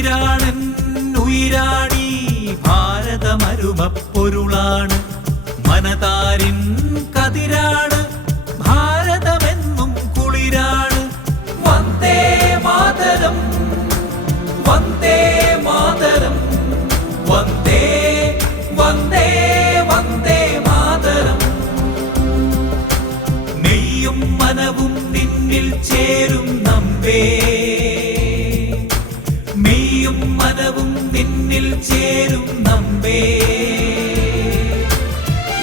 ഉയിരാണൻ ഉയിരാണി ഭാരതമരുമപ്പൊരുളാണ് മനതാരിൻ കതിരാണ് ഭാരതമെന്നും കുളിരാണ് വന്ദേ മാതരം വന്ദേ മാതരം വന്ദേ വന്ദേ വന്ദേ മാതരം നെയ്യും മനവും നിന്നിൽ ചേരും നമ്പേ മെയ്യും മനവും നിന്നിൽ ചേരും നമ്പേ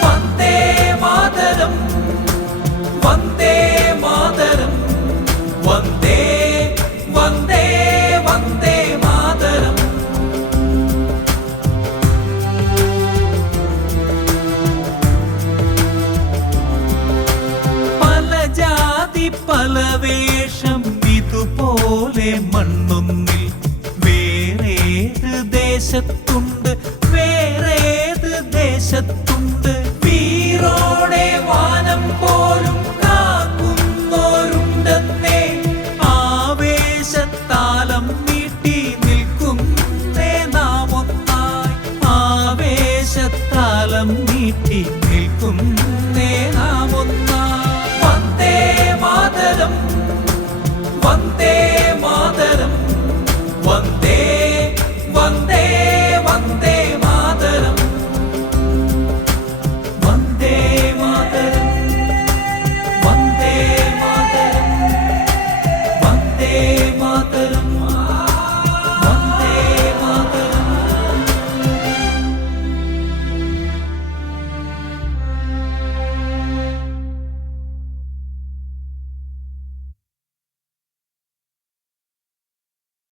വന്ദേ മാതരം വന്ദേ മാതരം വന്ദേ വന്ദേ വന്ദേ മാതരം പല ജാതി പല വേഷം ഇതുപോലെ മണ്ണൊന്നിൽ വേറേത് ദേശത്തുണ്ട് വേറേത് ദേശത്തുണ്ട് വീറോടെ വാനം പോലും കാക്കുന്നോരുണ്ടെന്നേ ആവേശത്താലം നീട്ടി